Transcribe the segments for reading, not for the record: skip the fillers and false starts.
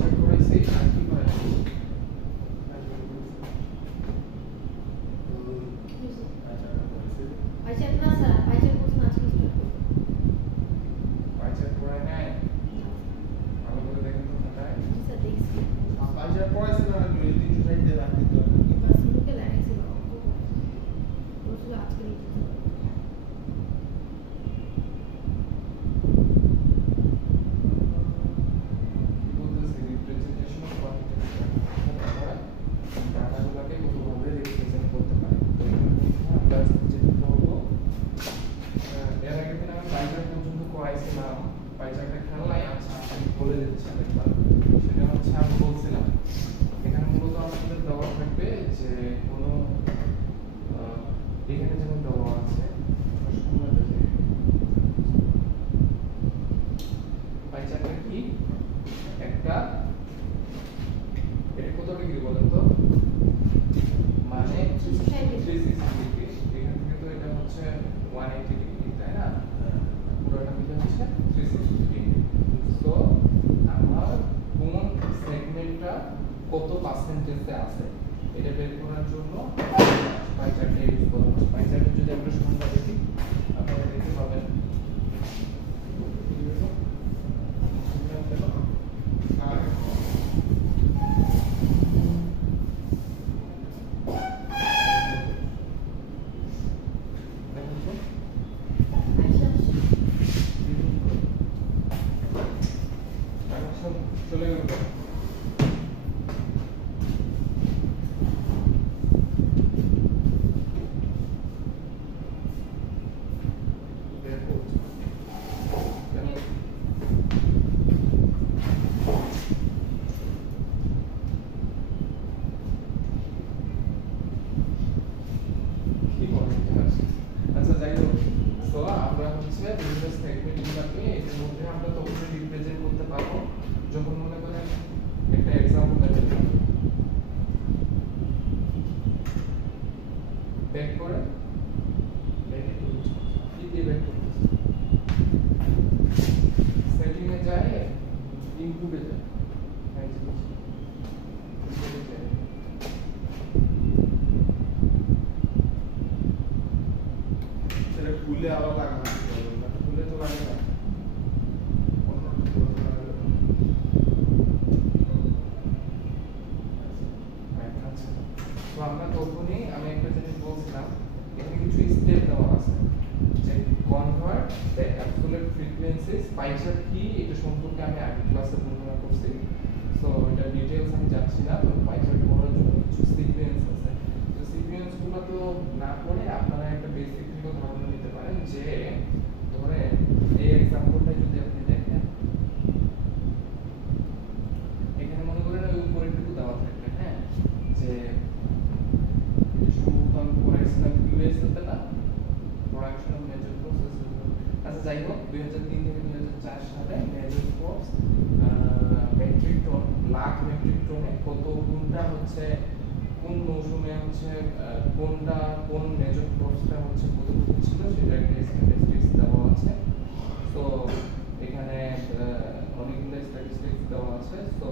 Check করাইছি আর কি করে আচ্ছা না স্যার আচ্ছা কোর্স না আজকে স্টার্ট করব পাইচার পড়ায় নাই ভালো করে দেখেন তো খাতায় স্যার দেখছি পাইচার পড়াইছে না 360 দিয়ে রাখতে তো কি পার্সেন্টকে লাগাইছিল কোর্স আজকে লিখতে বলতেছি রিপ্রেজেন্টেশন অফ কোয়ান্টিটেটিভ ডাটাগুলোকে কতভাবে রিপ্রেজেন্ট করতে পারি তো এটা আমরা যেটা করব এর আগে দিন আমি পাইচার পর্যন্ত করাইছিলাম পাইচারটা খেলাই আচ্ছা আমি বলে দিচ্ছি আরেকবার সেটা হচ্ছে আমি বলছিলাম এখানে মূলত আমাদের দেওয়া থাকবে যে কোনো এখানে যেমন দেওয়া আছে পাইচারটা কি একটা এটা কত ডিগ্রি বলেন তো মানে 360 ডিগ্রি এখান থেকে তো এটা হচ্ছে 180 ডিগ্রি তাই না পুরোটা মিলে হচ্ছে 360 ডিগ্রি তো আমার কোন সেগমেন্টটা কত পার্সেন্টেজে আছে এটা বের করার জন্য পাইচারটা ইউজ করা হচ্ছে পাইচারটা যদি আমরা সংখ্যা দেখি আপনারা দেখতে পাবেন চলে গেল আচ্ছা যাই হোক তো আমরা হচ্ছে বিভিন্ন সেগমেন্টগুলোকে এর মধ্যে আমরা তখন রিপ্রেজেন্ট করতে পারবো যখন মনে করেন একটা एग्जांपल দেবেন ব্যাক করে কি দিয়ে ব্যাক করতেছে সেটিং এ যায় ইনপুটে যায় সেটা খুলে আবার লাগানো খুলে তো লাগে না তো আমরা তখনই আমি একটা জিনিস বলছিলাম এখানে কিছু স্টেপ দেওয়া আছে যে কনভার্ট দ্য অ্যাবসলিউট ফ্রিকোয়েন্সিজ পাইচার কি এটা সম্পর্কে আমি আগের ক্লাসে বর্ণনা করছি সো এটা ডিটেইলস আমি যাচ্ছি না তো পাইচার পড়ার জন্য কিছু সিকোয়েন্স আছে তো সিকোয়েন্স গুলো তো না পড়ে আপনারা একটা বেসিক থেকে ধারণা নিতে পারেন যে ধরেন এই एग्जांपलটা যদি আপনি দেখেন এখানে মনে করেন ওই উপরে একটু দেওয়া থাকবে হ্যাঁ যে সম্ভবত পড়াইছিলাম ইউএস তে না প্রোডাকশন অফ মেজর প্রসেস আচ্ছা যাই হোক 2003 থেকে 2004 সালে major force metric ton lakh metric টনে কত কোনটা হচ্ছে কোন মৌসুমে হচ্ছে কোনটা কোন মেজর ফোর্সটা হচ্ছে কত ছিল সেটা একটা স্ট্যাটিস্টিক্স দেওয়া আছে তো এখানে অনেকগুলো স্ট্যাটিস্টিক্স দেওয়া আছে তো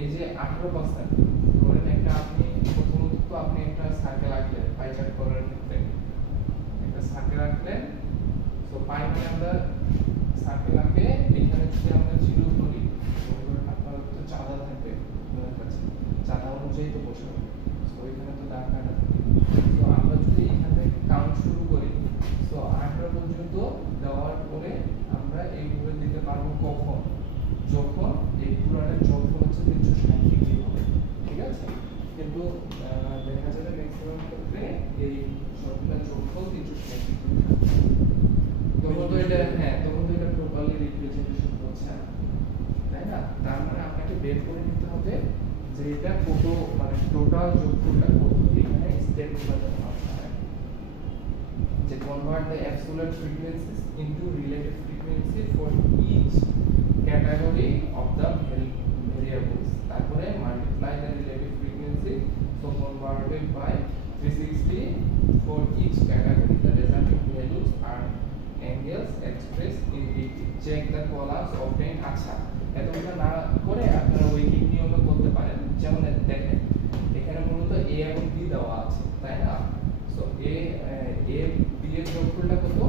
এই যে 18% ধরেন একটা আপনি প্রথমত তো আপনি একটা সার্কেল আঁকলেন পাই চার্ট করার ক্ষেত্রে একটা সার্কেল আঁকলেন তো পাই মানে আমরা সার্কেল আঁকে এখানে যদি আমরা জিরো ধরি আপনার তো চাঁদা থাকবে আপনার কাছে চাঁদা অনুযায়ী তো বসাবো তো এখানে তো দাগ কাটা থাকে তো আমরা যদি এখান থেকে কাউন্ট শুরু করি তো 18 পর্যন্ত দেওয়ার পরে আমরা এইভাবে দিতে পারবো কখন যখন এই পুরাটা যোগফল হচ্ছে 360 ডিগ্রি হবে ঠিক আছে কিন্তু দেখা যাবে ম্যাক্সিমাম ক্ষেত্রে এই সবগুলা যোগফল 360 ডিগ্রি তখন তো এটা হ্যাঁ তখন তো এটা প্রপারলি রিপ্রেজেন্টেশন হচ্ছে না তাই না তার মানে আপনাকে বের করে নিতে হবে যে এটা কত মানে টোটাল যোগফলটা কত এখানে স্টেপগুলো দেওয়া আছে যে convert the absolute frequencies into relative frequency for each category of the variables তারপরে multiply the relative frequency so converted by 360 for each category the resulting values are angles expressed in degree check the columns obtained আচ্ছা এতটা না করে আপনারা ওই রৈখিক নিয়মে করতে পারেন। যেমন দেখেন এখানে মূলত a এবং b দেওয়া আছে, তাই না? সো a b এর যোগফলটা কত?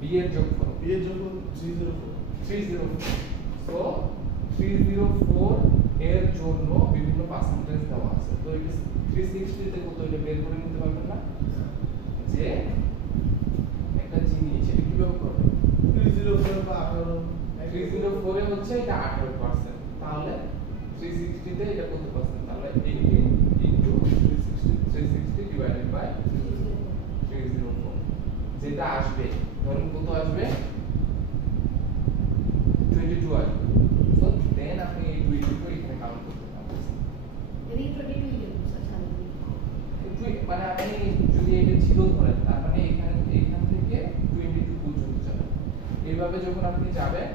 b এর যোগফল 304। সো 304 এর জন্য বিভিন্ন পার্সেন্টেজ দেওয়া আছে। তো এটা 360 তে কত এটা বের করে নিতে পারবেন না? যে একটা জিনিস এটা কিভাবে করবেন? 304 এ হচ্ছে এটা 18%, তাহলে 360 তে এটা কত পার্সেন্ট? তাহলে 18 ইনটু 360 ডিভাইডেড বাই 304, যেটা আসবে ধরুন কত আসবে? 22 আসবে। সো দেন আপনি এই 22 এখানে কাউন্ট করতে পারবেন। মানে আপনি যদি এটা 0 ধরেন তার মানে এখান থেকে 22 পর্যন্ত যাবেন। এইভাবে যখন আপনি যাবেন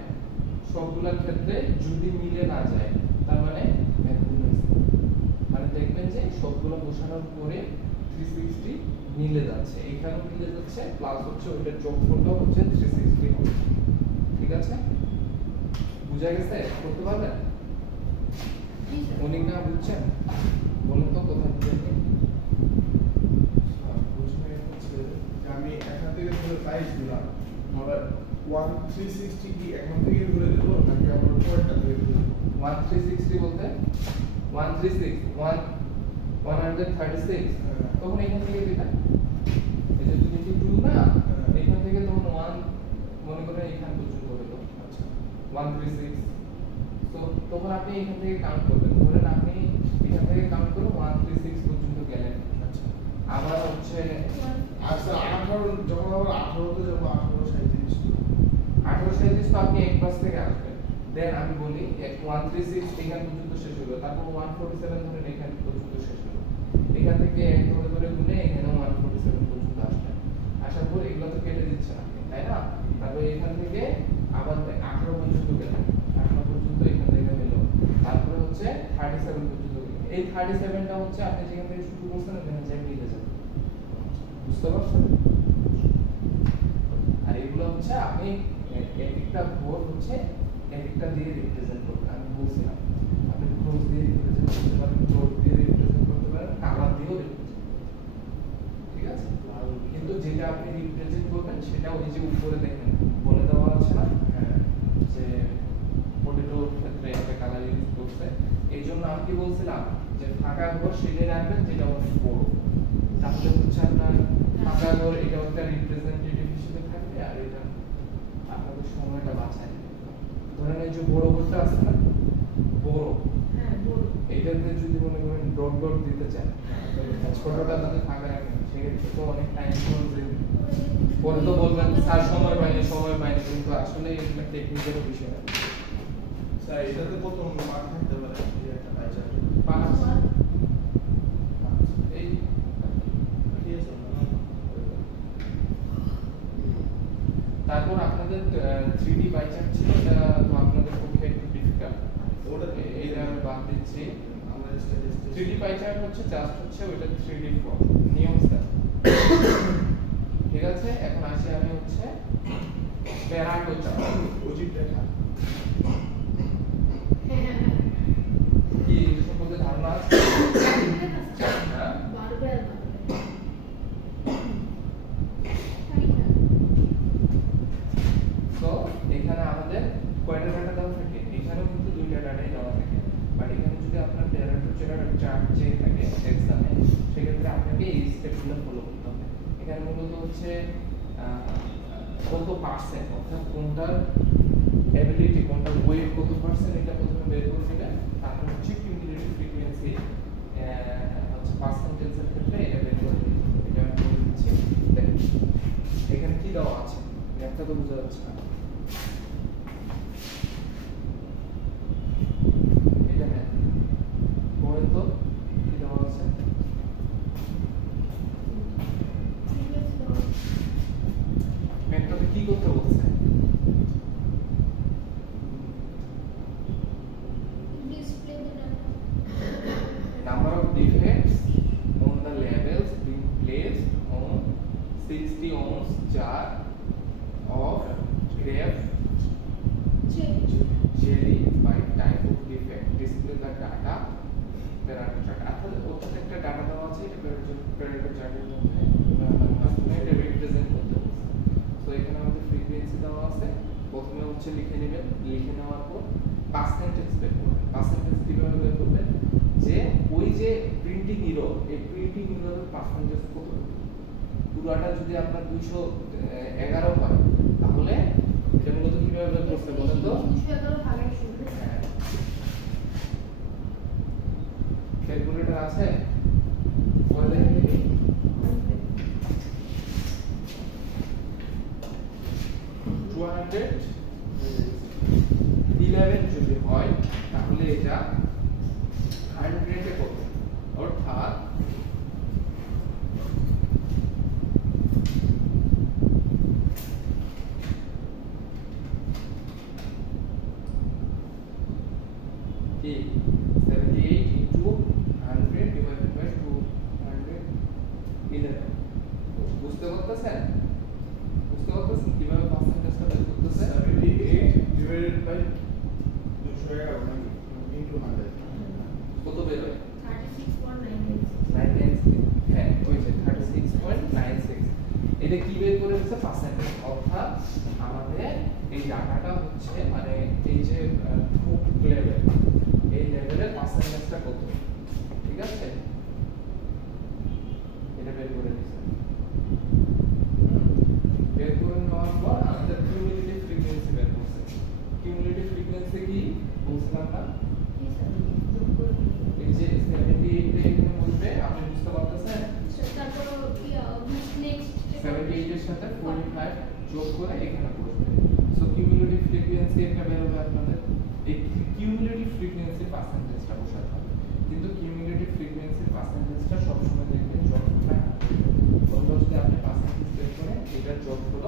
সবগুলোর ক্ষেত্রে যদি মিলে না যায় তার মানে দেখবেন যে সবগুলো বসানোর পরে 360 মিলে যাচ্ছে, এখানেও মিলে যাচ্ছে, প্লাস হচ্ছে ওইটার যোগফলটা হচ্ছে 360 হবে। ঠিক আছে, বুঝা গেছে? করতে পারবেন? অনেক না বুঝছেন? বলুন তো কোথায় বুঝেন? আমি এখান থেকে ধরে 22 দিলাম, আবার 1360 কি এখান থেকে ধরে দেব নাকি আমার পরেরটা থেকে দেব? 1360 বলতে 136 136 তখন এখান থেকে দিটা এই যে 22 না, এখান থেকে তখন 1 মনে করেন এখান পর্যন্ত হলো। আচ্ছা 136, তো তখন আপনি এখান থেকে কাউন্ট করবেন। ধরেন আপনি এখান থেকে কাউন্ট করে 136 পর্যন্ত গেলেন। আচ্ছা আবার হচ্ছে আচ্ছা 18 যখন আবার 18 তে যাব 1837 তো আপনি এক পাশ থেকে আসবেন। দেন আমি বলি 136 এখান পর্যন্ত শেষ হলো, তারপর 147 ধরেন এখান পর্যন্ত শেষ হলো। এখান থেকে এক ধরে ধরে গুনে এখানে 147 পর্যন্ত আসবেন। আসার পর এগুলো তো কেটে দিচ্ছেন আপনি, তাই না? তারপর এখান থেকে আবার 18 পর্যন্ত গেলেন, 18 পর্যন্ত এখান থেকে হলো, তারপরে হচ্ছে 37 পর্যন্ত গেলেন। এই 37টা হচ্ছে আপনি যেখান থেকে শুরু করছেন ওখানে যে মিলে যাবে। বুঝতে পারছেন? আর এগুলো হচ্ছে আপনি একটা ভোট হচ্ছে একটা দিয়ে রিপ্রেজেন্ট করবেন। আমি বলছিলাম আপনি ক্রস দিয়ে রিপ্রেজেন্ট করতে পারেন, ডট দিয়ে রিপ্রেজেন্ট করতে পারেন, কালার দিয়েও রিপ্রেজেন্ট, ঠিক আছে? কিন্তু যেটা আপনি রিপ্রেজেন্ট করবেন সেটা ওই যে উপরে দেখেন বলে দেওয়া আছে না, যে পটেটোর ক্ষেত্রে একটা কালার ইউজ করছে। এই জন্য আমি কি বলছিলাম যে ফাঁকা ঘর সেটা রাখবেন যেটা অনেক বড়, তাহলে হচ্ছে আপনার ফাঁকা ঘর এটা একটা রিপ্রেজেন্টেটিভ হিসেবে থাকবে আর এটা আপনাদের সময়টা বাঁচায়। ধরেন এই যে বড় ঘরটা আছে না, বড়, এইটাতে যদি মনে করেন ডট ডট দিতে চান, ছোটটা যদি ফাঁকা রাখেন সেক্ষেত্রে তো অনেক টাইম চলবে। পরে তো বলবেন স্যার সময় পাইনি, কিন্তু আসলে এটা টেকনিক্যাল বিষয় না। স্যার এটাতে কত মান থাকতে পারে এই একটা পাই চার্ট? 5 এই ঠিক আছে। তারপর আপনাদের 3D পাই চার্ট ছিল, এটা তো আপনাদের পক্ষে একটু ডিফিকাল্ট, ওটা এইটা আমি বাদ দিচ্ছি। আমরা স্ট্যাটিস্টিক্স 3D পাই চার্ট হচ্ছে জাস্ট হচ্ছে ওইটা 3D ফর্ম নিয়ম স্যার। ঠিক আছে, এখন আসি আমি হচ্ছে প্যারাটো চার্ট। অজিব দেখা কি এই সম্পর্কে ধারণা আছে? হ্যাঁ তো এখানে আমাদের কয়টা ডাটা দেওয়া থাকে? এখানেও কিন্তু দুইটা ডাটাই দেওয়া থাকে, বাট এখানে যদি আপনার প্যারাটো চার্ট চেয়ে থাকে এক্সামে, সেক্ষেত্রে আপনাকে এই স্টেপগুলো ফলো করতে হবে। এখানে মূলত হচ্ছে কত পার্সেন্ট, অর্থাৎ কোনটার এবিলিটি, কোনটার ওয়েট কত পার্সেন্ট, এটা প্রথমে বের করে নেবেন। তারপর হচ্ছে কিউমুলেটিভ ফ্রিকোয়েন্সি হচ্ছে পার্সেন্টেজের ক্ষেত্রে এটা বের করে নেবেন। এটা আমি বলে দিচ্ছি। দেখেন এখানে কি দেওয়া আছে, একটা তো বোঝা যাচ্ছে না। এটা ম্যাথ, বলেন তো কি দেওয়া আছে? ম্যাথটাতে কি করতে বলছে? Number of defects on the labels being placed on 60 ounce jar of grape jelly by type of defect display the data parameter chart. অর্থাৎ একটা ডাটা দেওয়া আছে, এটা প্যারামিটার চার্টের মধ্যে এটা রিপ্রেজেন্ট করতে হবে। তো এখানে আমাদের ফ্রিকোয়েন্সি দেওয়া আছে, প্রথমে হচ্ছে লিখে নেবেন, লিখে নেওয়ার পর পার্সেন্টেজ বের করবেন। পার্সেন্টেজ কিভাবে বের করবেন, যে ওই যে প্রিন্টিং ইরো, এই প্রিন্টিং ইরোর পার্সেন্টেজ কত, পুরোটা যদি আপনার 211 হয় তাহলে এটা মূলত কিভাবে বের করতে বলেন তো? 211 ভাগের 0। হ্যাঁ, ক্যালকুলেটর আছে, করে দেখেন দেখি। 211 যদি হয় তাহলে এটা 100 এ কত, অর্থাৎ কি 78 into 100 divided by 211। বুঝতে পারতেছেন? বুঝতে পারতেছেন কিভাবে পার্সেন্টেজটা বের করতেছে? 78 divided by 211 নাকি into 100 কত বের হয়? 36.996। হ্যাঁ, ওই যে 36.96। এটা কি বের করে দিচ্ছে? পার্সেন্টেজ। অর্থাৎ আমাদের এই ডাটাটা হচ্ছে মানে এই যে গ্রুপ লেভেল, এই লেভেলের পার্সেন্টেজটা কত, ঠিক আছে? এটা বের করে দিচ্ছে। বের করে নেওয়ার পর আমাদের কিউমুলেটিভ ফ্রিকোয়েন্সি বের করছে। কিউমুলেটিভ ফ্রিকোয়েন্সি কি বলছিলাম না? কি স্যার যোগ করে এই যে 78 টা এখানে বলবে, আপনি বুঝতে পারতেছেন? তারপর কি নেক্সট 78 এর সাথে 45 যোগ করে এখানে বসবে। সো কিউমুলেটিভ ফ্রিকোয়েন্সি এটা বের হবে আপনাদের। এই কিউমুলেটিভ ফ্রিকোয়েন্সি পার্সেন্টেজটা বসাতে হবে, কিন্তু কিউমুলেটিভ ফ্রিকোয়েন্সি পার্সেন্টেজটা সবসময় দেখবেন যোগফলটা তোমরা যদি আপনি পার্সেন্টেজ বের করেন এটার যোগফল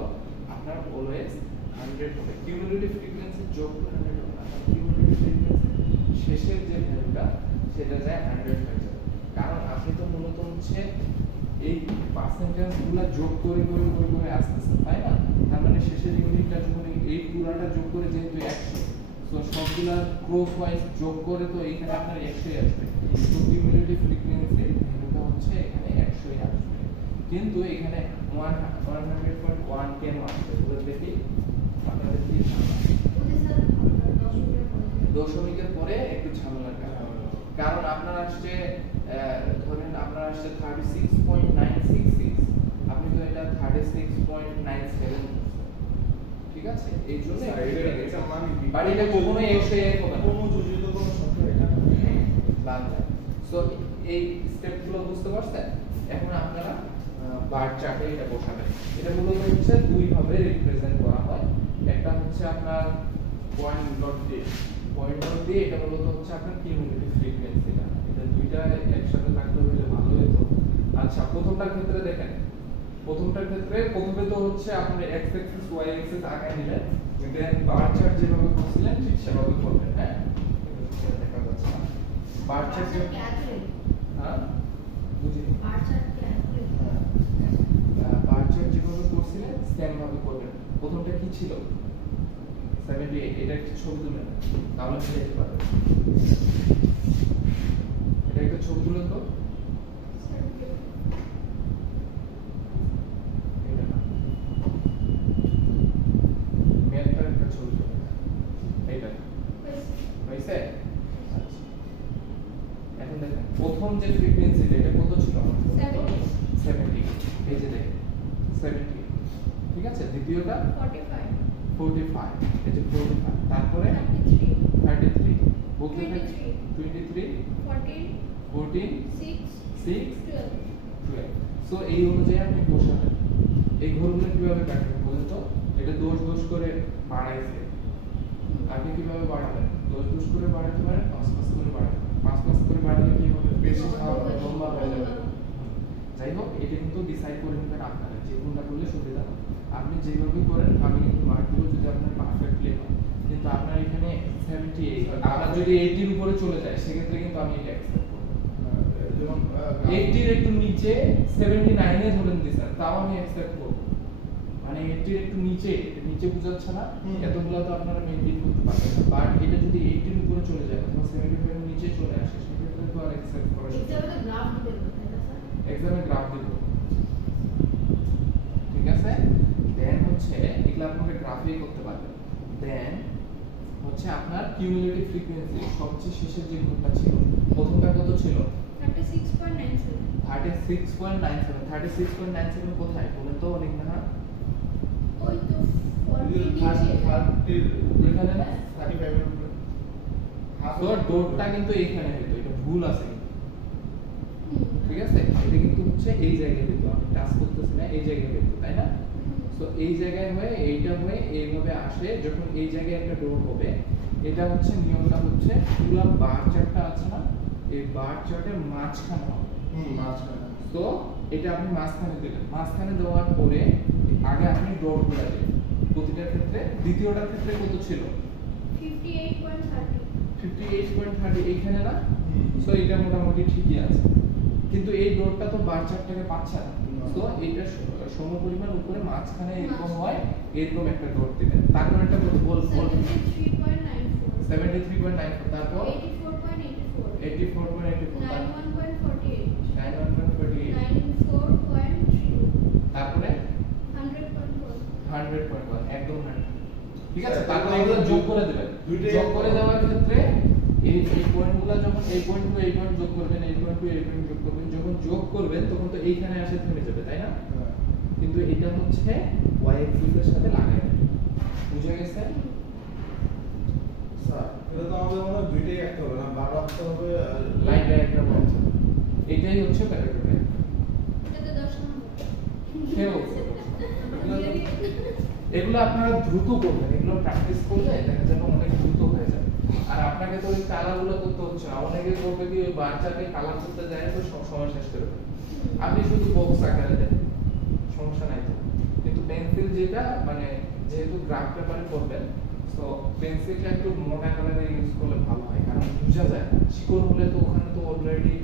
আপনার অলওয়েজ 100 হবে। কিউমুলেটিভ ফ্রিকোয়েন্সি যোগফল 100 হবে না, কিউমুলেটিভ ফ্রিকোয়েন্সি শেষের যে ভ্যালুটা সেটা যায় 100 হয়ে যাবে। কারণ আপনি তো মূলত হচ্ছে এই পার্সেন্টেজগুলো যোগ করে করে করে করে আসতেছেন, তাই না? তার মানে শেষের ইউনিটটা যখন এই পুরাটা যোগ করে যেহেতু 100, সো সবগুলা ক্রস ওয়াইজ যোগ করে তো এখানে আপনার 100 আসবে। তো কিউমুলেটিভ ফ্রিকোয়েন্সি ভ্যালুটা হচ্ছে এখানে 100 আসবে, কিন্তু এখানে 100.1 কেন আসবে বলে দেখি আপনাদের কি ধারণা? ওই স্যার আপনার 10 মিনিটের পরে দশমিকের পরে একটু ঝামেলার কারণ আপনার আসছে ধরেন আপনার আসছে 36.966, আপনি তো এটা 36.97, ঠিক আছে? এই জন্য এটা মানে কি? বাড়িটা কখনোই 101 হবে না কোনো যোজিত কোনো সংখ্যা এখানে বাংলা। সো এই স্টেপগুলো বুঝতে পারছেন? এখন আপনারা বার চার্টে এটা বসাবেন। এটা মূলত হচ্ছে দুই ভাবে রিপ্রেজেন্ট করা হয়। একটা হচ্ছে আপনার পয়েন্ট ডট দিয়ে এটা মূলত হচ্ছে আপনার কিউমুলেটিভ ফ্রিকোয়েন্সিটা। এটা দুইটা একসাথে থাকতে হলে ভালো হতো। আচ্ছা, প্রথমটার ক্ষেত্রে দেখেন, প্রথমটার ক্ষেত্রে প্রথমে তো হচ্ছে আপনি x অ্যাক্সিস y অ্যাক্সিস আগে নিলেন, দেন বার চার্ট যেভাবে করছিলেন ঠিক সেভাবে করবেন। হ্যাঁ, এটা দেখা যাচ্ছে না বার চার্ট যে হ্যাঁ বুঝিনি bar chart calculate bar chart যেভাবে করছিলেন সেম ভাবে করবেন। প্রথমটা কি ছিল? 78। এটা একটা ছবি তুলে নেন, তাহলে বুঝতে পারবেন। এটা একটা ছবি তুলেন তো। এটা না, ম্যাপটার একটা ছবি তুলে নেন। এইটা হয়েছে? আচ্ছা, এখন দেখেন প্রথম যে ফ্রিকোয়েন্সিটা এটা কত ছিল? 70। এই যে দেখেন 70, ঠিক আছে? দ্বিতীয়টা 45 এই যে 45, তারপরে 33, বলতে 23, 14, 6, 12। সো এই অনুযায়ী আপনি বসাবেন। এই ঘরগুলো কিভাবে কাটবেন বলেন তো? এটা দোষ করে বাড়াইছে, আপনি কিভাবে বাড়াবেন? দোষ করে বাড়াতে পারেন, 5 করে বাড়াতে পারেন। 5 করে বাড়ালে কি হবে? বেশি লম্বা হয়ে যাবে। যাই হোক, এটা কিন্তু ডিসাইড করে নেবেন আপনারা যে কোনটা করলে সুবিধা হবে। আপনি যেভাবে করেন আমি কিন্তু মার্ক দেবো যদি আপনার পারফেক্টলি হয়, কিন্তু আপনার এখানে 78, আপনার যদি 80 এর উপরে চলে যায় সেক্ষেত্রে কিন্তু আমি এটা অ্যাকসেপ্ট করব। যেমন 80 এর একটু নিচে 79 এ ধরেন দিছেন, তাও আমি অ্যাকসেপ্ট করব। মানে এটির একটু নিচে নিচে বুঝাচ্ছে না, হুম। এতগুলো তো আপনারা মেইনটেইন করতে পারবেন না, বাট এটা যদি 80 এর উপরে চলে যায় অথবা 75 এর নিচে চলে আসে সেক্ষেত্রে তো আর অ্যাকসেপ্ট করা যাবে এক্সামে তো গ্রাফ দিতে হবে তাই না স্যার? এক্সামে গ্রাফ দিব, ঠিক আছে। দেন হচ্ছে এগুলো আপনারা গ্রাফেই করতে পারবেন। দেন হচ্ছে আপনার কিউমুলেটিভ ফ্রিকোয়েন্সি সবচেয়ে শেষের যে গ্রুপটা ছিল, প্রথমটা কত ছিল? 36.97 36.97 কোথায় বলেন তো অনেক না? ওই তো 40 নিচে এখানে না? 35 এর উপরে তো ডটটা কিন্তু এখানে হইতো, এটা ভুল আছে কিন্তু। হুম। ঠিক আছে, এটা কিন্তু হচ্ছে এই জায়গায় হইতো, আমি টাচ করতেছি না, এই জায়গায় হইতো, তাই না? তো এই জায়গায় হয়ে এইটা হয়ে এইভাবে আসে, যখন এই জায়গায় একটা ডট হবে, এটা হচ্ছে নিয়মটা হচ্ছে পুরো বার চার্টটা আছে না, এই বার চার্টের মাঝখানে হবে। মাঝখানে তো এটা আপনি মাঝখানে দিলেন, মাঝখানে দেওয়ার পরে আগে আপনি ডট গুলা দিলেন প্রতিটার ক্ষেত্রে। দ্বিতীয়টার ক্ষেত্রে কত ছিল? 58.30 58.30 এইখানে না? সো এটা মোটামুটি ঠিকই আছে, কিন্তু এই ডটটা তো বার চার্টটাকে পাচ্ছে না। তো এটা সমপরিমাণ উপরে মাঝখানে এরকম হয়, এরকম একটা ডট দিবেন। তারপর একটা বল 73.94 73.94, তারপর 84.84 84.84, 91.48 91.48, 94.3 তারপরে 100.1 100.1, একদম 100। ঠিক আছে, আচ্ছা, তারপরে তাহলে এগুলো যোগ করে দিবেন। দুইটাই যোগ করে দেওয়ার ক্ষেত্রে এই পয়েন্টগুলো যখন এই পয়েন্ট টু এই পয়েন্ট যোগ করবেন, এই পয়েন্ট টু এই পয়েন্ট যোগ করবেন, যখন যোগ করবেন তখন তো এইখানে এসে থেমে যাবে, তাই না? কিন্তু এটা হচ্ছে y অ্যাক্সিস এর সাথে লাগাই দেবেন। বুঝে গেছে? স্যার এটা তো আমাদের মনে হয় দুইটাই একটা হবে না, বার রাখতে হবে লাইন ডায়াগ্রাম আছে, এটাই হচ্ছে প্যারাগ্রাফ ডায়াগ্রাম। এটা তো 10 নম্বর সেও এগুলো আপনারা দ্রুত করবেন, এগুলো প্র্যাকটিস করলে দেখা যাবে অনেক দ্রুত হয়ে যাবে। আর আপনাকে তো ওই কালারগুলো করতে হচ্ছে না, অনেকে করবে কি ওই বার চার্টে কালার করতে যায় তো সব সময় শেষ করে দেবে। আপনি শুধু বক্স আকারে দেন, সমস্যা নাই তো। কিন্তু পেন্সিল যেটা মানে যেহেতু গ্রাফ পেপারে করবেন, তো পেন্সিলটা একটু মোটা কালারে ইউজ করলে ভালো হয়, কারণ বোঝা যায় না। শিকড় হলে তো ওখানে তো অলরেডি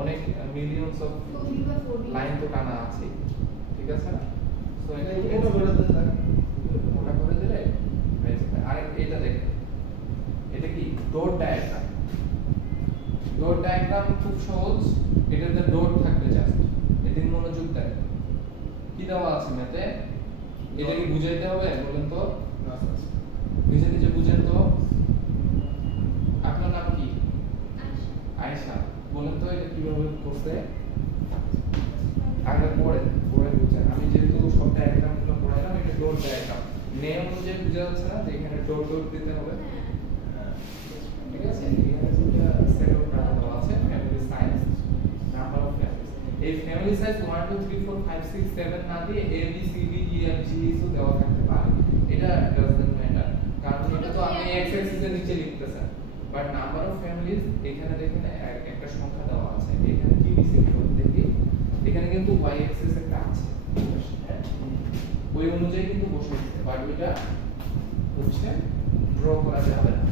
অনেক মিলিয়নস অফ 4B বা 4D লাইন তো টানা আছে, ঠিক আছে না? তো এটা এটা কোনো বেরোতে থাকে মোটা করে দিলে হয়ে যাবে। আর এটা দেখেন, এটা কি ডট ডায়াগ্রাম। ডট ডায়াগ্রাম খুব সহজ, এটাতে ডট থাকবে জাস্ট। এদিন মনোযোগ দেন, কি দেওয়া আছে ম্যাথে, এটা কি বুঝাইতে হবে বলেন তো? না স্যার নিজে নিজে বুঝেন তো। আপনার নাম কি? আচ্ছা আয়েশা। বলেন তো এটা কিভাবে করতে? আগে পড়ে বুঝেন। আমি যেহেতু সব ডায়াগ্রামগুলো পড়াইলাম, এটা ডট ডায়াগ্রাম নেম অনুযায়ী বুঝা যাচ্ছে না যে এখানে ডট ডট দিতে হবে, ঠিক আছে? এখানে যেটা সেট অফ ডাটা দেওয়া আছে, family size, number of families. এই ফ্যামিলি সাইজ 1 2 3 4 5 6 7 না দিয়ে a b c d e f g so দেওয়া থাকতে পারে, এটা ডাজন্ট ম্যাটার, কারণ এটা তো আপনি x অ্যাক্সিস এর নিচে লিখতেছেন। বাট নাম্বার অফ ফ্যামিলিজ এখানে দেখেন একটা সংখ্যা দেওয়া আছে, এখানে কি লিখছে দেখি, এখানে কিন্তু y অ্যাক্সিস একটা আছে, হ্যাঁ, ওই অনুযায়ী কিন্তু বসে দিতে, বাট ওইটা হচ্ছে ড্র করা যাবে না।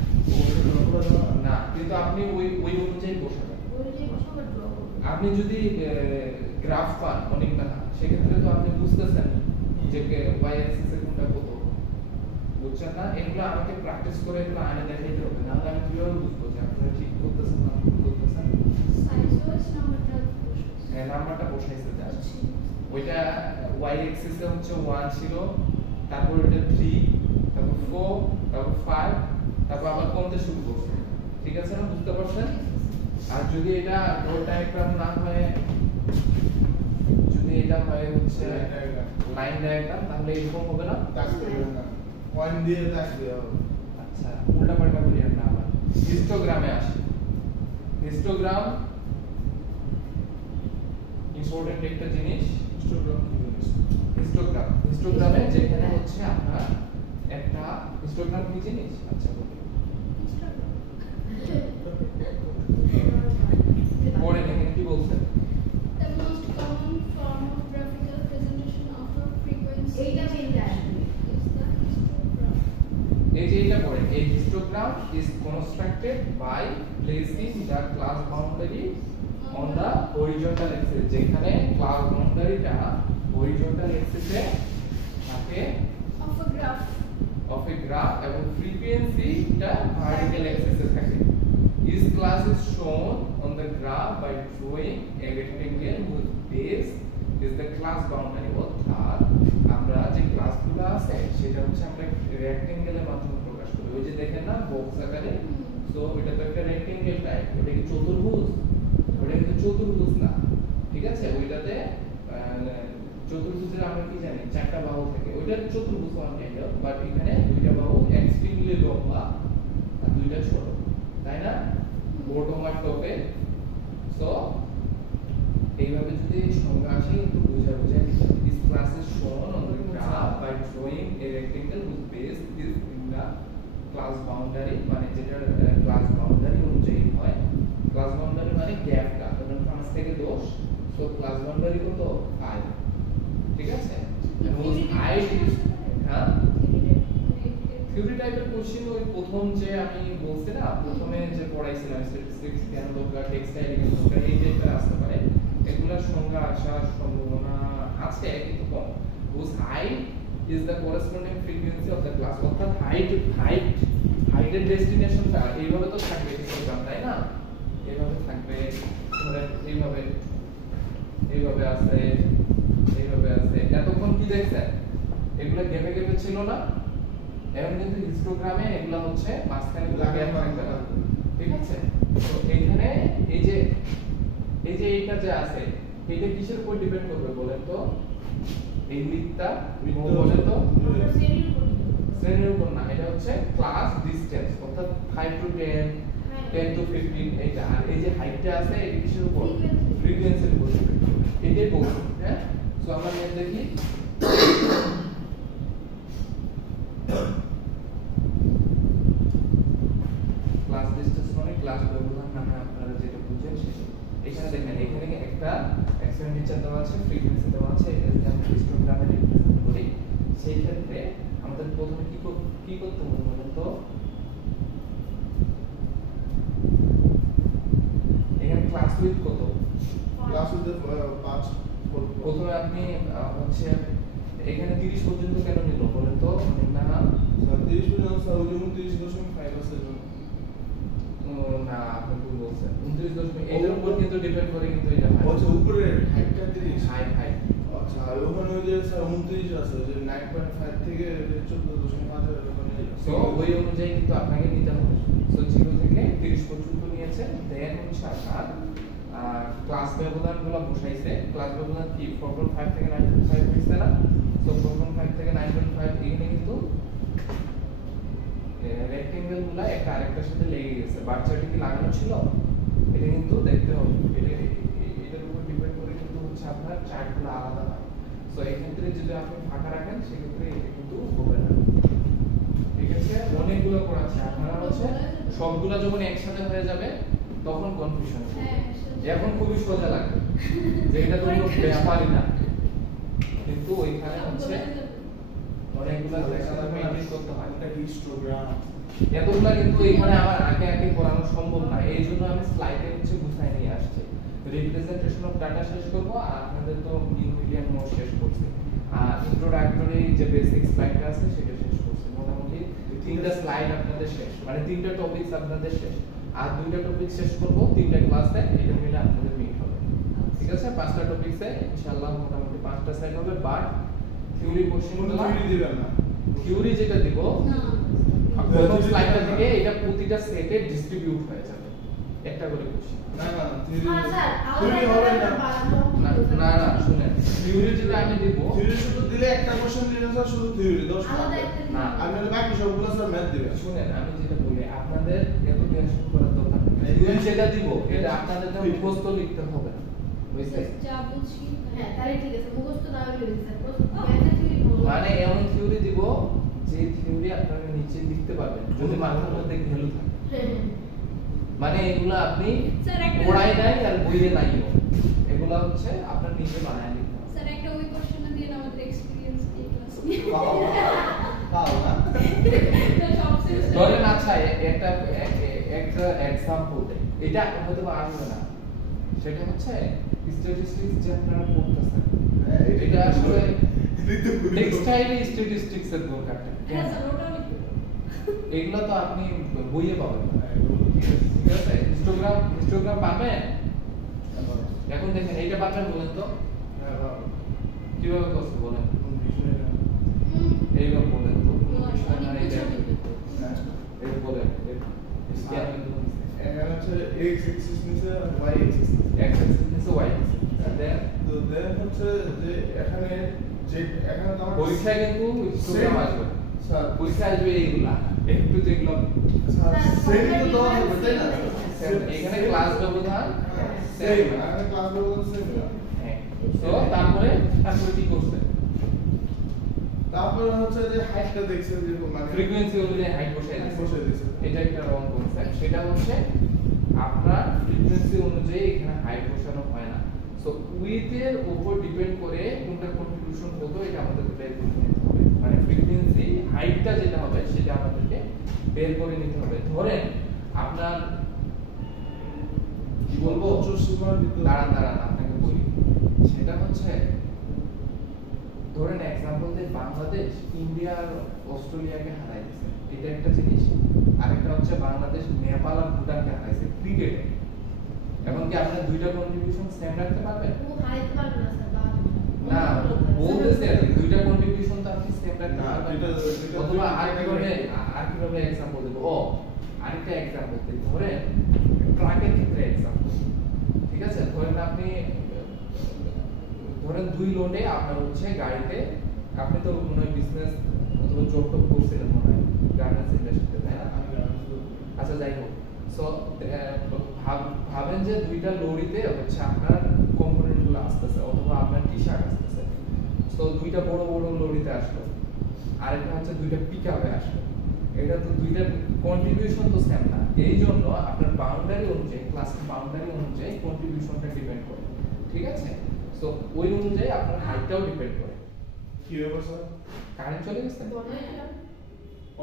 না, কিন্তু আপনি ওই অনুযায়ী বসাবেন। ওই যে সবার ড্র করব আপনি যদি গ্রাফ পান অনেক না, সেক্ষেত্রে তো আপনি বুঝতেছেন যে y অ্যাক্সিস এর কোনটা কত, বুঝছেন না? এগুলো আমাকে প্র্যাকটিস করে এগুলো আনে দেখাইতে হবে, নাহলে আমি কিভাবে বুঝবো যে আপনারা ঠিক করতেছেন না ভুল করতেছেন? সাইজ ওয়াইজ নাম্বারটা হ্যাঁ, নাম্বারটা বসাইছে জাস্ট। ওইটা y অ্যাক্সিস এ হচ্ছে 1 ছিল, তারপর এটা 3, তারপর 4, তারপর 5, তারপর আবার কমতে শুরু করছে, ঠিক আছে না? বুঝতে পারছেন? আর যদি এটা ডট ডায়াগ্রাম না হয়, যদি এটা হয় হচ্ছে লাইন ডায়াগ্রাম, তাহলে এরকম হবে না। পয়েন্ট দিয়ে দাগ দেওয়া হবে। আচ্ছা, উল্টা পাল্টা করি আমরা আবার হিস্টোগ্রামে আসি। হিস্টোগ্রাম ইম্পর্টেন্ট একটা জিনিস। হিস্টোগ্রামে যেখানে হচ্ছে আপনার একটা হিস্টোগ্রাম কি জিনিস, আচ্ছা বলি পড়ে দেখেন কি বলছেন। The most common form of graphical presentation of a frequency এইটা চিন্তা আসবে is the histogram. এই যে এটা পড়েন, এই histogram is constructed by placing the class boundary on the horizontal axis, যেখানে class boundary টা horizontal axis এ থাকে, কে Of a graph. of a graph এবং frequency-টা vertical axis-এ থাকে. Each class is shown on the graph by drawing a rectangle whose base is the class boundary. অর্থাৎ আমরা যে ক্লাসগুলো আছে সেটা হচ্ছে আমরা রেক্টেঙ্গেলের মাধ্যমে প্রকাশ করি। ওই যে দেখেন না বক্স আকারে, সো এটা তো একটা রেক্টেঙ্গেল টাইপ। ওটা কি চতুর্ভুজ? ওটা কিন্তু চতুর্ভুজ না, ঠিক আছে? ওইটাতে চতুর্ভুজের আমরা কি জানি চারটা বাহু থাকে, ওইটা চতুর্ভুজ ওয়ান কাইন্ড অফ, বাট এখানে দুইটা বাহু এক্সট্রিমলি লম্বা আর দুইটা ছোট, তাই না? বটম আর টপে। সো এইভাবে যদি সংজ্ঞা আসে কিন্তু বোঝা বোঝা this class is shown on the graph by drawing a rectangle whose base is in the class boundary, মানে যেটা ক্লাস বাউন্ডারি অনুযায়ী হয়। ক্লাস বাউন্ডারি মানে গ্যাপটা, ধরুন 5 থেকে 10, সো ক্লাস বাউন্ডারি কত 5, ঠিক আছে? এবং হাইট, হ্যাঁ থিওরি টাইপের কোশ্চেন ওই প্রথম যে আমি বলছি না প্রথমে যে পড়াইছিলাম স্ট্যাটিস্টিক্স কেন দরকার, টেক্সটাইল কেন দরকার, এই যেটা আসতে পারে এগুলোর সংখ্যা আসার সম্ভাবনা আছে কিন্তু কম। whose height is the corresponding frequency of the class, অর্থাৎ হাইটের ডেস্টিনেশনটা এইভাবে তো থাকবে হিস্টোগ্রাম, তাই না? এইভাবে থাকবে, ধরেন এইভাবে এইভাবে আছে, এইভাবে আছে। এতক্ষণ কি দেখছেন এগুলো গেপে গেপে ছিল না, এখন কিন্তু হিস্টোগ্রামে এগুলো হচ্ছে মাঝখানে গ্যাপ থাকবে না, ঠিক আছে? তো এখানে এই যে এইটা যে আছে এটা কিসের উপর ডিপেন্ড করবে বলেন তো? এই লিখটা বলেন তো শ্রেণীর উপর না, এটা হচ্ছে ক্লাস ডিসটেন্স, অর্থাৎ 5 to 10, 10 to 15 এটা। আর এই যে হাইটটা আছে এটা কিসের উপর? ফ্রিকোয়েন্সির উপর ডিপেন্ড করবে, এটাই বলছি, হ্যাঁ? সো আমরা নিয়ে দেখি ক্লাস ডিসটেন্স মানে ক্লাস ব্যবধান নামে আপনারা যেটা বুঝেন সেটা। এখানে দেখেন এখানে একটা এক্সপেন্ডিচার দেওয়া আছে, ফ্রিকোয়েন্সি দেওয়া আছে, এটা যদি আমরা হিস্টোগ্রামে রিপ্রেজেন্ট করি সেই ক্ষেত্রে আমাদের প্রথমে কি করতে হবে বলেন তো? এখানে ক্লাস উইথ কত? Class with 5। প্রথমে আপনি হচ্ছে এখানে 30 পর্যন্ত কেন নিল বলেন তো? না 30 পর্যন্ত স্যার ওই 29.5 আছে জন্য না আপনি ভুল বলছেন। 29 এটার উপর কিন্তু ডিপেন্ড করে কিন্তু এটা হয়। আচ্ছা উপরে হাইটটা 30 হাইট আচ্ছা, আর ওখানে ওই যে স্যার 29 আছে যে 9.5 থেকে 14.5 এর ওখানে। সো ওই অনুযায়ী কিন্তু আপনাকে নিতে হবে। সো 0 থেকে 30 পর্যন্ত নিয়েছে, দেন হচ্ছে আপনার ক্লাস ব্যবধানগুলো বসাইছে। ক্লাস ব্যবধান কি 4.5 থেকে 9.5 হইছে না? সো 4.5 থেকে 9.5 এখানে কিন্তু রেক্টেঙ্গেল গুলা একটা আরেকটার সাথে লেগে গেছে। বাচ্চাটি কি লাগানো ছিল? এটা কিন্তু দেখতে হবে, এটার উপর ডিপেন্ড করে কিন্তু হচ্ছে আপনার চার্টগুলো আলাদা হয়। সো এই ক্ষেত্রে যদি আপনি ফাঁকা রাখেন সেক্ষেত্রে এটা কিন্তু হবে না, ঠিক আছে? অনেকগুলো করা আছে, আপনারা হচ্ছে সবগুলো যখন একসাথে হয়ে যাবে তখন কনফিউশন হবে। এখন খুবই সোজা লাগবে যে এটা তো কোনো ব্যাপারই না, কিন্তু ওইখানে হচ্ছে অনেকগুলো লেখা মেইনটেইন করতে হয়। এটা হিস্টোগ্রাম এতগুলা কিন্তু এখানে আবার আগে আগে পড়ানো সম্ভব না, এই জন্য আমি স্লাইডে হচ্ছে গুছাই নিয়ে আসছি। রিপ্রেজেন্টেশন অফ ডাটা শেষ করব, আর আপনাদের তো নিউ মিডিয়াম নোট শেষ করছি, আর ইন্ট্রোডাক্টরি যে বেসিক স্লাইডটা আছে সেটা শেষ করছি। মোটামুটি 3টা স্লাইড আপনাদের শেষ, মানে 3টা টপিকস আপনাদের শেষ, আর 2টা টপিক শেষ করব 3টা ক্লাসে, এটা মিলে আপনাদের মিট হবে, ঠিক আছে? 5টা টপিকসে ইনশাআল্লাহ মোটামুটি 5টা স্লাইড হবে। বাট থিওরি কোশ্চেনগুলো দিবেন না, থিওরি যেটা দিব প্রথম স্লাইডটা থেকে এটা প্রতিটা সেটে ডিস্ট্রিবিউট হয়ে যাবে একটা করে কোশ্চেন। না না থিওরি হবে না, না না শুনেন, থিওরি যেটা আমি দিব থিওরি শুধু দিলে একটা কোশ্চেন দিলে স্যার শুধু থিওরি 10 মার্ক, না আপনারা বাকি সবগুলো স্যার ম্যাথ দিবেন। শুনেন আমি যেটা বলি আপনাদের এত টেনশন করার দরকার নেই। থিওরি যেটা দিব এটা আপনাদের তো মুখস্থ লিখতে হবে না, বুঝছেন? যা বুঝি হ্যাঁ তাহলে ঠিক আছে, মুখস্থ না হলে স্যার ম্যাথে থিওরি বলবো, মানে এমন থিওরি দিব যে থিওরি আপনারা নিচে লিখতে পারবেন যদি মাথার মধ্যে ঘেলু থাকে। মানে এগুলা আপনি স্যার একটা পড়াই নাই আর বইয়ে নাইও, এগুলা হচ্ছে আপনার নিজে বানায় লিখতে হবে। স্যার একটা ওই কোশ্চেন দিয়ে আমাদের এক্সপেরিয়েন্স এই ক্লাস পাও না সব শেষ ধরেন আচ্ছা একটা এক্সাম্পল দেই, এটা হয়তো আসবে না, সেটা হচ্ছে স্ট্যাটিস্টিক্স যে আপনারা পড়তেছেন হ্যাঁ এটা আসলে টেক্সটাইল স্ট্যাটিস্টিক্স এর দরকার নেই। হ্যাঁ স্যার ওটাও লিখতে হবে। এগুলো তো আপনি বইয়ে পাবেন না। ঠিক আছে, হিস্টোগ্রাম পাবেন। এখন দেখেন এইটা পাবেন বলেন তো কিভাবে করছে বলেন, এইভাবে বলেন তো অনেক কিছু লিখতে হবে। এই বলেন স্ক্যান কিন্তু এখানে হচ্ছে x axis নিচে আর y axis x axis নিচে y axis দেন তো দেন হচ্ছে যে এখানে যে এখানে তো আমার পরীক্ষায় কিন্তু হিস্টোগ্রাম আসবে, স্যার পরীক্ষায় আসবে এইগুলা একটু যেগুলো স্যার শ্রেণী তো দেওয়া হবে তাই না এখানে ক্লাস ব্যবধান সেম এখানে ক্লাস ব্যবধান সেম হ্যাঁ। তো তারপরে কি করছে, তারপরে হচ্ছে যে হাইটটা দেখছে যে মানে ফ্রিকোয়েন্সি অনুযায়ী হাইট বসাই বসিয়ে দিয়েছে। এটা একটা রং কনসেপ্ট, সেটা হচ্ছে আপনার ফ্রিকোয়েন্সি অনুযায়ী এখানে হাইট বসানো হয় না। সো উইথ এর উপর ডিপেন্ড করে কোনটা কন্ট্রিবিউশন হতো এটা আমাদেরকে বের করে নিতে হবে, মানে ফ্রিকোয়েন্সি হাইটটা যেটা হবে সেটা আমাদেরকে বের করে নিতে হবে। ধরেন আপনার কি বলবো উচ্চ সীমার ভিতরে দাঁড়ান আপনাকে বলি, সেটা হচ্ছে ধরেন এক্সাম্পল যে বাংলাদেশ ইন্ডিয়া আর অস্ট্রেলিয়াকে হারাই দিয়েছে, এটা একটা জিনিস। আরেকটা হচ্ছে বাংলাদেশ নেপাল আর ভুটানকে হারাইছে ক্রিকেটে। এখন কি আপনারা দুইটা কন্ট্রিবিউশন সেম রাখতে পারবেন? ও হারাইতে পারবে না স্যার বা না, বলতেছে আর কি, দুইটা কন্ট্রিবিউশন তো আপনি সেম রাখতে না, পারবেন না। দুইটা অথবা আর কিভাবে এক্সাম্পল দেব, আরেকটা এক্সাম্পল দিই, ধরেন ট্রাকের ক্ষেত্রে এক্সাম্পল। ঠিক আছে, ধরেন আপনি ধরেন 2 লোডে আপনার হচ্ছে গাড়িতে, আপনি তো মনে হয় বিজনেস অথবা জব টপ করছিলেন মনে হয় গার্মেন্টস ইন্ডাস্ট্রিতে, তাই না? আচ্ছা যাই হোক, সো ভাবেন যে দুইটা লরিতে হচ্ছে আপনার কম্পোনেন্ট গুলো আসতেছে অথবা আপনার টি শার্ট আসতেছে। সো দুইটা বড় বড় লরিতে আসলো, আরেকটা হচ্ছে দুইটা পিকআপে আসলো। এটা তো দুইটার কন্ট্রিবিউশন তো সেম না, এই জন্য আপনার বাউন্ডারি অনুযায়ী ক্লাসের বাউন্ডারি অনুযায়ী কন্ট্রিবিউশনটা ডিপেন্ড করে। ঠিক আছে, সো ওই অনুযায়ী আপনার হাইটটাও ডিপেন্ড করে। কি ব্যাপার স্যার কারেন্ট চলে গেছে?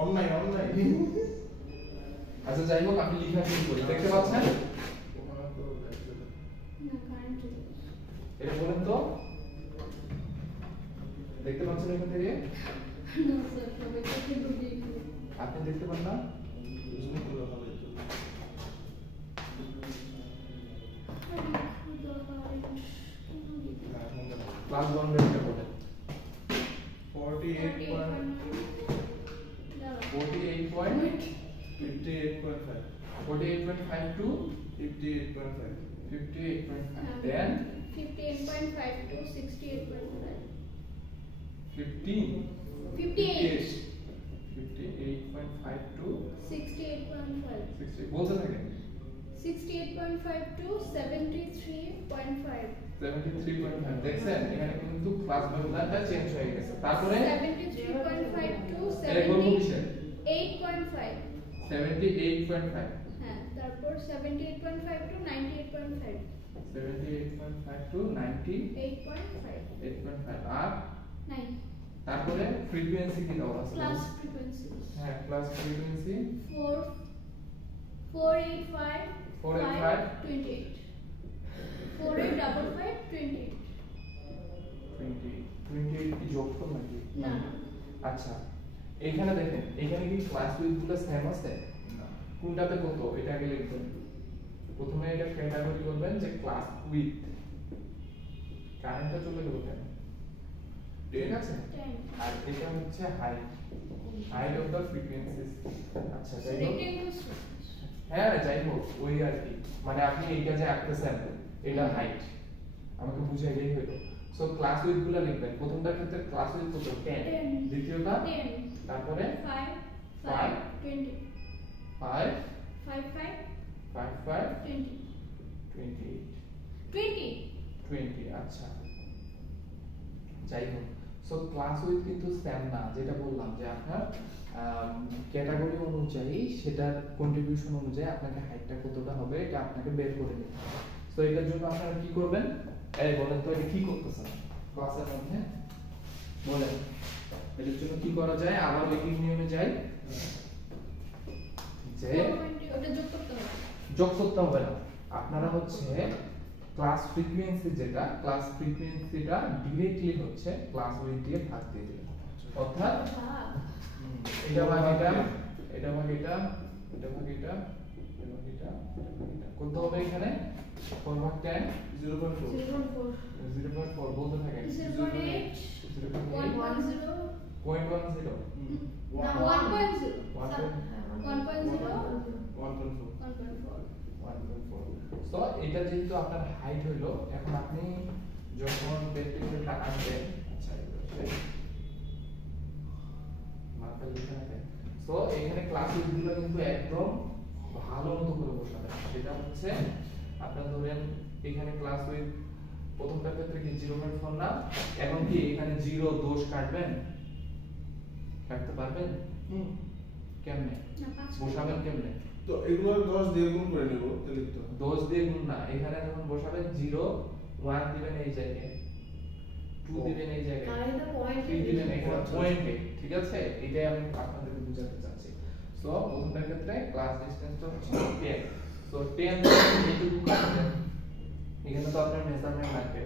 অনলাইন আচ্ছা যাই হোক, আমি লিখা শুরু করি, দেখতে পাচ্ছেন ওখানে তো দেখতে না কারেন্ট চলে গেছে। এটা বলেন তো, দেখতে পাচ্ছেন এখান থেকে? না স্যার সবাই চোখে ঢুকিয়ে দিয়েছে। আপনি দেখতে পান না? বুঝলি তো হবে তো ক্লাস বাউন্ডারিটা বলেন। 48.5 to 58.5 then 58.5 to 68.5. 15 58. 58.5 to 68.5. 60 বলতে থাকেন। 68.5 to 73.5. 73.5 দেখছেন এখানে কিন্তু ক্লাস ব্যবধানটা চেঞ্জ হয়ে গেছে। তারপরে 73.5 to এর বলবো কিসে? 78.5. 78.5 হ্যাঁ তারপর 78.5 to 98.5. 78.5 to 98.5 8.5. আর 9. তারপরে ফ্রিকোয়েন্সি কি দেওয়া আছে? Class frequencies. হ্যাঁ ক্লাস ফ্রিকোয়েন্সি 485 485 28. 4855 28. 28 কি যোগফল নাকি? না। আচ্ছা এখানে দেখেন, এখানে কি ক্লাস উইথগুলো সেম আছে? কোনটাতে কত এটা আগে লিখবেন। প্রথমে এটা ক্যাটাগরি করবেন যে ক্লাস উইথ। কারেন্টটা চলে গেল কেন? ঠিক আছে, 10. আর এটা হচ্ছে হাইট অফ দ্য ফ্রিকোয়েন্সিস। আচ্ছা যাই হোক, Rectangles. হ্যাঁ যাই হোক ওই আর কি, মানে আপনি এইটা যে আঁকতেছেন এটা হাইট আমাকে বুঝাইলেই হলো। সো ক্লাস উইথ গুলো লিখবেন। প্রথমটার ক্ষেত্রে ক্লাস উইথ কত? 10, 10 দ্বিতীয়টা 10. তারপরে 5 5 20. 5 5 5 5 5 20. 28 20. 20 আচ্ছা যাই হোক, সো ক্লাস উইথ কিন্তু সেম না, যেটা বললাম যে আপনার ক্যাটাগরি অনুযায়ী সেটার কন্ট্রিবিউশন অনুযায়ী আপনাকে হাইটটা কতটা হবে এটা আপনাকে বের করে নিতে হবে। তো এটার জন্য আপনারা কি করবেন, এই বলেন তো এটা কি করতেছেন ক্লাসের মধ্যে বলেন, এটার জন্য কি করা যায়? আবার একই নিয়মে যাই, যে ওটা যোগ করতে হবে। যোগ করতে হবে না, আপনারা হচ্ছে ক্লাস ফ্রিকোয়েন্সি যেটা ক্লাস ফ্রিকোয়েন্সিটা ডিরেক্টলি হচ্ছে ক্লাস উইথ দিয়ে ভাগ দিয়ে দিবে অর্থাৎ এটা ভাগ এটা এটা ভাগ এটা এটা ভাগ এটা এটা ভাগ এটা কত হবে এখানে 4 ভাগ 10 0.4 0.4 বলতে থাকেন 0.8 1.10 0.10 সো এটা যেহেতু আপনার হাইট হইলো এখন আপনি যখন পেন্টিংটা আনবেন আচ্ছা মার্কার লিখে রাখেন সো এখানে ক্লাস উইথগুলো কিন্তু একদম ভালো মতো করে বসাবেন সেটা হচ্ছে আপনার ধরেন এখানে ক্লাস উইথ প্রথমটার ক্ষেত্রে কি 0.4 না এখন কি এখানে 0 দোষ কাটবেন কাটতে পারবেন কেমনে বসাবেন কেমনে তো এগুলো 10 দিয়ে গুণ করে নেব তাহলে তো 10 দিয়ে গুণ না এখানে যখন বসাবেন 0 1 দিবেন এই জায়গায় 2 দিবেন এই জায়গায় আর এটা পয়েন্ট 3 দিবেন এখানে পয়েন্টে ঠিক আছে এটাই আমি আপনাদেরকে বোঝাতে চাচ্ছি সো প্রথমটার ক্ষেত্রে ক্লাস ডিসটেন্সটা হচ্ছে 10 সো 10 এইটুকু কাটবেন এখানে তো আপনার মেজারমেন্ট লাগবে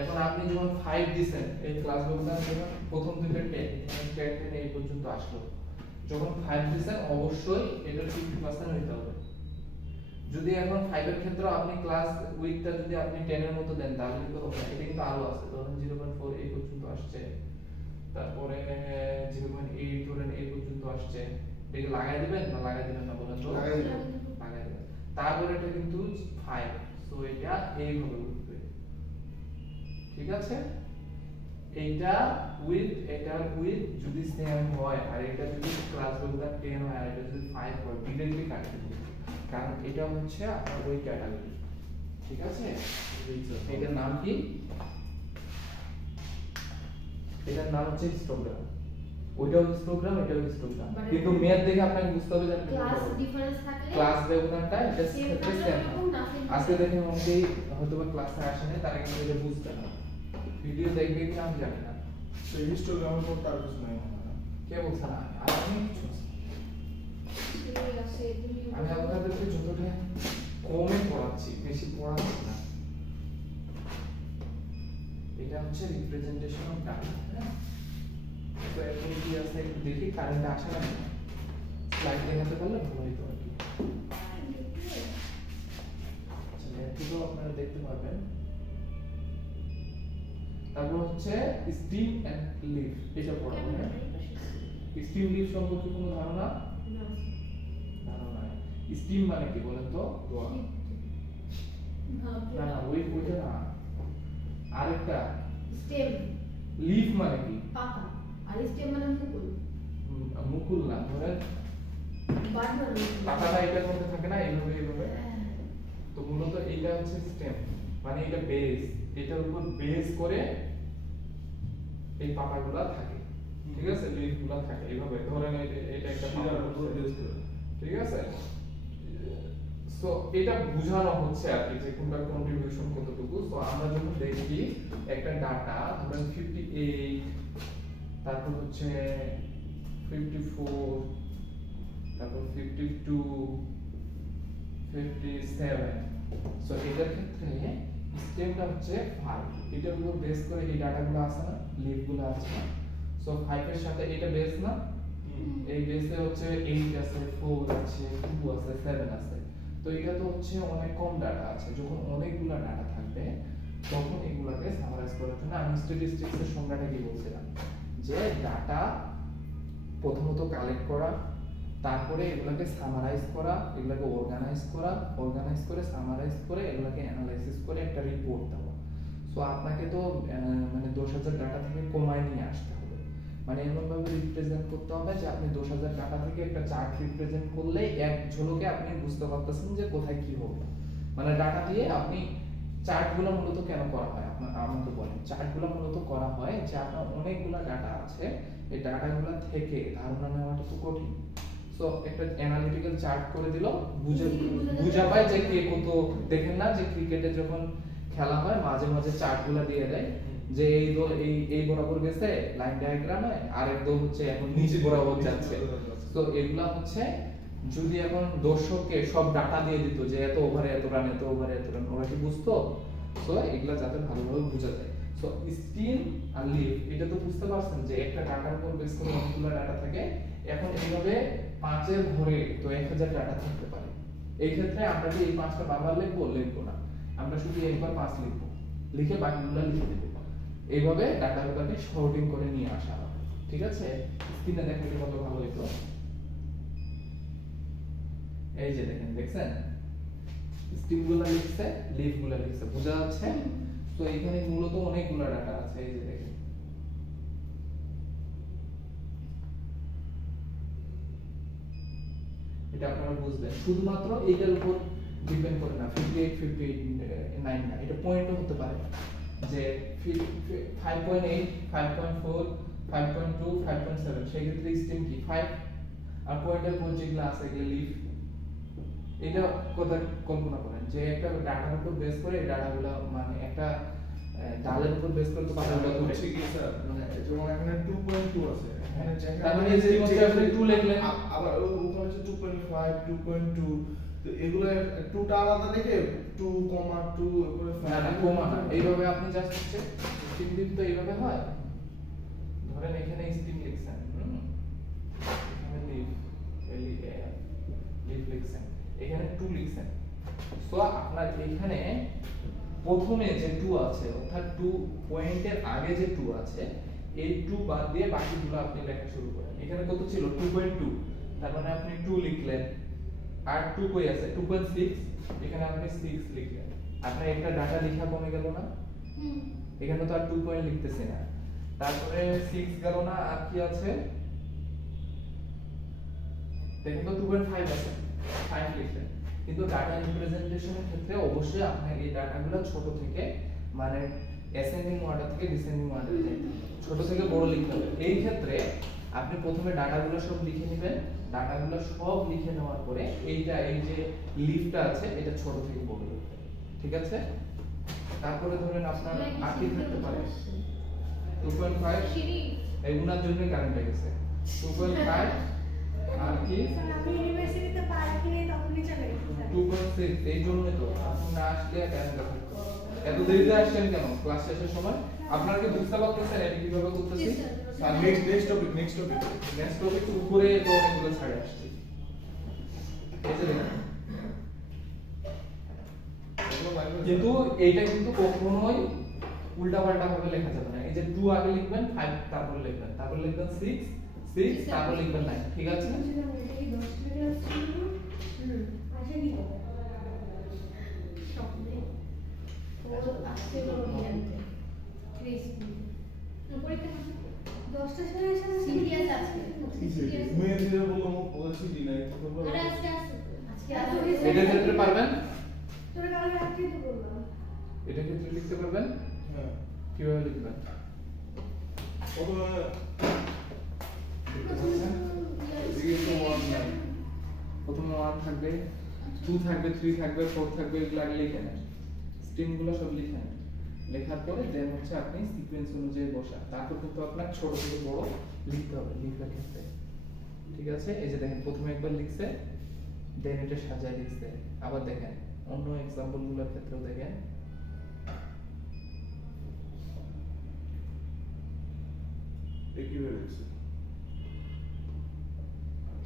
এখন আপনি যখন 5 দিবেন এই ক্লাস ব্যবধান যখন প্রথম থেকে 10 থেকে এই পর্যন্ত আসলো যখন 5 দিবেন অবশ্যই এটা 50% হইতে হবে যদি এখন 5 এর ক্ষেত্রে আপনি ক্লাস উইথটা যদি আপনি 10 এর মতো দেন তাহলে কিন্তু হবে না এটা কিন্তু আরো আছে ধরেন 0.4 এই পর্যন্ত আসছে তারপরে 0.8 ধরেন এই পর্যন্ত আসছে এটাকে লাগাই দিবেন না লাগাই দিবেন না বলেন তো লাগাই দিবেন লাগাই দিবেন তারপরে এটা কিন্তু 5 সো এটা এইভাবে উঠবে ঠিক আছে এটা উইথ যদি সেম হয় আর এটা যদি ক্লাস ব্যবধান 10 হয় আর এটা যদি 5 হয় ডিরেক্টলি কাটতে হবে কারণ এটা হচ্ছে আপনার ওই ক্যাটাগরি ঠিক আছে এটার নাম কি এটার নাম হচ্ছে হিস্টোগ্রাম ওইটাও হিস্টোগ্রাম এটাও হিস্টোগ্রাম কিন্তু মেয়াদ দেখে আপনাকে বুঝতে হবে যে ক্লাস ডিফারেন্স থাকলে ক্লাস ব্যবধানটা এটা ক্ষেত্রে সেম আজকে দেখেন অনেকেই হয়তো বা ক্লাসে আসে না তারা কিন্তু এটা বুঝবে না ভিডিও দেখবে কি আমি জানি না তো হিস্টোগ্রামের পর তার কিছু নাই কে বলছে না আর অনেক কিছু আছে আমি আপনাদেরকে যতটা কমে পড়াচ্ছি বেশি পড়াচ্ছি না এটা হচ্ছে রিপ্রেজেন্টেশন অফ ডাটা তো এখন কি আছে একটু দেখি কারেন্ট আসে না স্লাইড দেখাতে পারলে ভালো হতো আর কি আচ্ছা ম্যাথগুলো আপনারা দেখতে পারবেন তারপর হচ্ছে স্টিম এন্ড লিফ এটা পড়াবো হ্যাঁ স্টিম লিফ সম্পর্কে কোনো ধারণা স্টিম মানে কি বলেন তো না না ওইটা না আরেকটা স্টেম লিফ মানে কি পাতা আর স্টেম মানে মুকুল মুকুল না ধরেন বাট মানে পাতাটা এটার মধ্যে থাকে না এইভাবে তো মূলত এইটা হচ্ছে স্টেম মানে এটা বেস এটার উপর বেস করে এই পাতাগুলো থাকে ঠিক আছে লিফগুলো থাকে এইভাবে ধরেন এটা একটা পাতার উপর বেস করে ঠিক আছে সো এটা বোঝানো হচ্ছে আর কি যে কোনটার কন্ট্রিবিউশন কতটুকু সো আমরা যখন দেখি একটা ডাটা ধরেন 58 তারপর হচ্ছে 54 তারপর 52 57 সো এটার ক্ষেত্রে স্টেমটা হচ্ছে 5 এটার উপর বেস করে এই ডাটাগুলো আছে না লিফগুলো আছে না সো 5 এর সাথে এটা বেস না এই বেসে হচ্ছে 8 আছে 4 আছে 2 আছে 7 আছে তো এটা তো হচ্ছে অনেক কম ডাটা আছে যখন অনেকগুলা ডাটা থাকবে তখন এগুলাকে সামারাইজ করার জন্য আমি স্ট্যাটিস্টিক্স এর সংজ্ঞাটা কি বলছিলাম যে ডাটা প্রথমত কালেক্ট করা তারপরে এগুলাকে সামারাইজ করা এগুলাকে অর্গানাইজ করে সামারাইজ করে এগুলাকে অ্যানালাইসিস করে একটা রিপোর্ট দেওয়া সো আপনাকে তো মানে 10000 ডাটা থেকে কমায় নিয়ে আসতে হবে মানে এমন ভাবে রিপ্রেজেন্ট করতে হবে যে আপনি 10000 ডাটা থেকে একটা চার্ট রিপ্রেজেন্ট করলে এক ঝলকে আপনি বুঝতে পারতেছেন যে কোথায় কি হবে মানে ডাটা দিয়ে আপনি চার্টগুলো মূলত কেন করা হয় আমাকে বলেন চার্টগুলো মূলত করা হয় যে আপনার অনেকগুলো ডাটা আছে এই ডাটাগুলো থেকে ধারণা নেওয়াটা তো কঠিন সো একটা অ্যানালিটিক্যাল চার্ট করে দিল বুঝা পায় যে কে কত দেখেন না যে ক্রিকেটে যখন খেলা হয় মাঝে মাঝে চার্টগুলো দিয়ে দেয় যে এই দল এই বরাবর গেছে লাইন ডায়াগ্রামে আর এক দল হচ্ছে এখন নিচে বরাবর যাচ্ছে তো এগুলা হচ্ছে যদি এখন দর্শককে সব ডাটা দিয়ে দিত যে এত ওভারে এত রান এত ওভারে এত রান ওরা কি বুঝতো সো এগুলা যাতে ভালোভাবে বোঝা যায়। সো স্টিম আর লিভ এটা তো বুঝতে পারছেন যে একটা ডাটার উপর বেস করে অনেকগুলো ডাটা থাকে। এখন এইভাবে 5 এর ঘরে তো 1000 ডাটা থাকতে পারে। এই ক্ষেত্রে আমরা কি এই 5টা বারবার লিখবো না, আমরা শুধু একবার 5 লিখবো, লিখে বাকিগুলো লিখে দেব। এইভাবে ডাটাগুলোকে সর্টিং করে নিয়ে আসা হবে। ঠিক আছে, স্ক্রিনে দেখেন কত ভালো হইতো। এই যে দেখছেন স্ট্রিং গুলা লিখছে, লিভ গুলা লিখছে, বোঝা যাচ্ছে? তো এখানে মূলত অনেকগুলো ডাটা আছে। এই যে দেখেন এটা আপনারা বুঝবেন, শুধুমাত্র এইটার উপর ডিপেন্ড করে না। 58 59 না, এটা পয়েন্টও হতে পারে যে 5.8 5.4 5.2 5.7 সেই ক্ষেত্রে স্ট্রিং কি 5 আর পয়েন্টের পর যেগুলো আছে এগুলো লিভ। এটা কথা কল্পনা করেন যে একটা ডাটার উপর বেস করে এই ডাটাগুলো মানে একটা ডালের উপর বেস করে তো পাতাগুলো ধরে হচ্ছে কি স্যার, মানে যেমন এখানে 2.2 আছে, এখানে তার মানে এই যে আপনি 2 লিখলেন, আবার ওখানে হচ্ছে 2.5 2.2, তো এগুলো 2টা আলাদা লিখে 2, 2 এরপরে না না কমা না, এইভাবে আপনি জাস্ট হচ্ছে স্ট্রিং লিভ তো এইভাবে হয়। ধরেন এখানে স্ট্রিং লিখছেন, এখানে লিভ লিখছেন, এখানে 2 লিখছেন। সো আপনার এখানে প্রথমে যে 2 আছে অর্থাৎ 2 পয়েন্টের আগে যে 2 আছে এই 2 বাদ দিয়ে বাকিগুলো আপনি লেখা শুরু করেন। এখানে কত ছিল 2.2, তার মানে আপনি 2 লিখলেন। আর 2 কই আছে 2.6, এখানে আপনি 6 লিখলেন। আপনার একটা ডাটা লেখা কমে গেল না? এখানে তো আর 2 পয়েন্ট লিখতেছি না। তারপরে 6 গেল না, আর কি আছে দেখেন তো 2.5 আছে, 5 লিখলেন। কিন্তু ডাটা রিপ্রেজেন্টেশনের ক্ষেত্রে অবশ্যই আপনার এই ডাটাগুলো ছোট থেকে মানে অ্যাসেন্ডিং অর্ডার থেকে ডিসেন্ডিং অর্ডারে যাইতে হবে, ছোট থেকে বড় লিখতে হবে। এই ক্ষেত্রে আপনি প্রথমে ডাটাগুলো সব লিখে নেবেন, ডাটাগুলো সব লিখে নেওয়ার পরে এইটা এই যে লিফটা আছে এটা ছোট থেকে বড় লিখতে হবে। ঠিক আছে, তারপরে ধরেন আপনার আর কি থাকতে পারে 2.5 এই গুণার জন্য কারেন্ট গেছে 2.5 আর কি আমি ইউনিভার্সিটিতে পারি নাই তখনই চলে গেছি 2.6 এই জন্য তো আপনি না আসলে কেন দেখেন এত দেরিতে আসছেন কেন ক্লাস শেষের সময়? আপনারা কি বুঝতে পারতেছেন এটা কিভাবে করতেছি? Sir next topic next topic উপরে তো অনেকগুলো ছাড়ে আসছে। এই যে দেখেন কিন্তু এইটা কিন্তু কখনোই উল্টাপাল্টা ভাবে লেখা যাবে না। এই যে 2 আগে লিখবেন, 5 তারপর লিখবেন, তারপর লিখবেন 6 তারপর লিখবেন 9। ঠিক আছে, এটার ক্ষেত্রে পারবেন, এটার ক্ষেত্রে লিখতে পারবেন। হ্যাঁ কিভাবে লিখবেন? প্রথমে 1 থাকবে, 2 থাকবে, 3 থাকবে, 4 থাকবে, এগুলো আগে লিখে নেন, স্ট্রিংগুলো সব লিখে নেন। লেখার পরে দেন হচ্ছে আপনি সিকোয়েন্স অনুযায়ী বসান। তারপর কিন্তু আপনার ছোট থেকে বড় লিখতে হবে লিখার ক্ষেত্রে। ঠিক আছে, এই যে দেখেন প্রথমে একবার লিখছে, দেন এটা সাজায় লিখছে। আবার দেখেন অন্য এক্সাম্পলগুলোর ক্ষেত্রেও দেখেন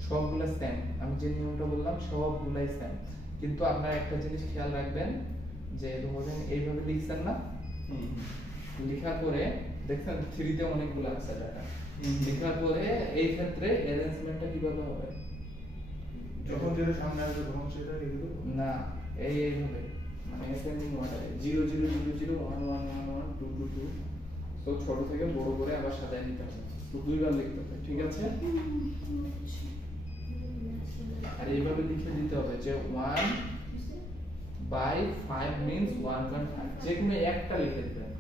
সবগুলা সেম। আমি যে নিয়মটা বললাম সবগুলাই সেম, কিন্তু আপনারা একটা জিনিস খেয়াল রাখবেন যে ধরেন এইভাবে লিখছেন না, লেখার পরে দেখছেন 3 তে অনেকগুলো আছে ডাটা, লেখার পরে এই ক্ষেত্রে অ্যারেঞ্জমেন্টটা কিভাবে হবে? যখন যেটা সামনে আসবে তখন সেটা লিখে দেবো না এইভাবে মানে অ্যাসেন্ডিং অর্ডারে 0 0 0 0 1 1 1 1 2 2 2, তো ছোট থেকে বড় করে আবার সাজায় নিতে হবে, তো দুইবার লিখতে হবে। ঠিক আছে, আর এইভাবে লিখে দিতে হবে যে 1/5 means 1/5, যে কোনো একটা লিখে দিবেন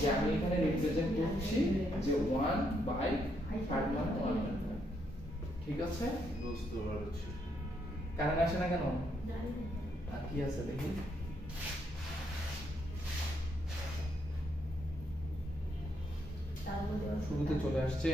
যে আমি এখানে রিপ্রেজেন্ট করছি যে 1/5 মানে 1/5। ঠিক আছে, বুঝতে পারছি। কারণ আসে না কেন? আর কি আছে দেখি, শুরুতে চলে আসছে।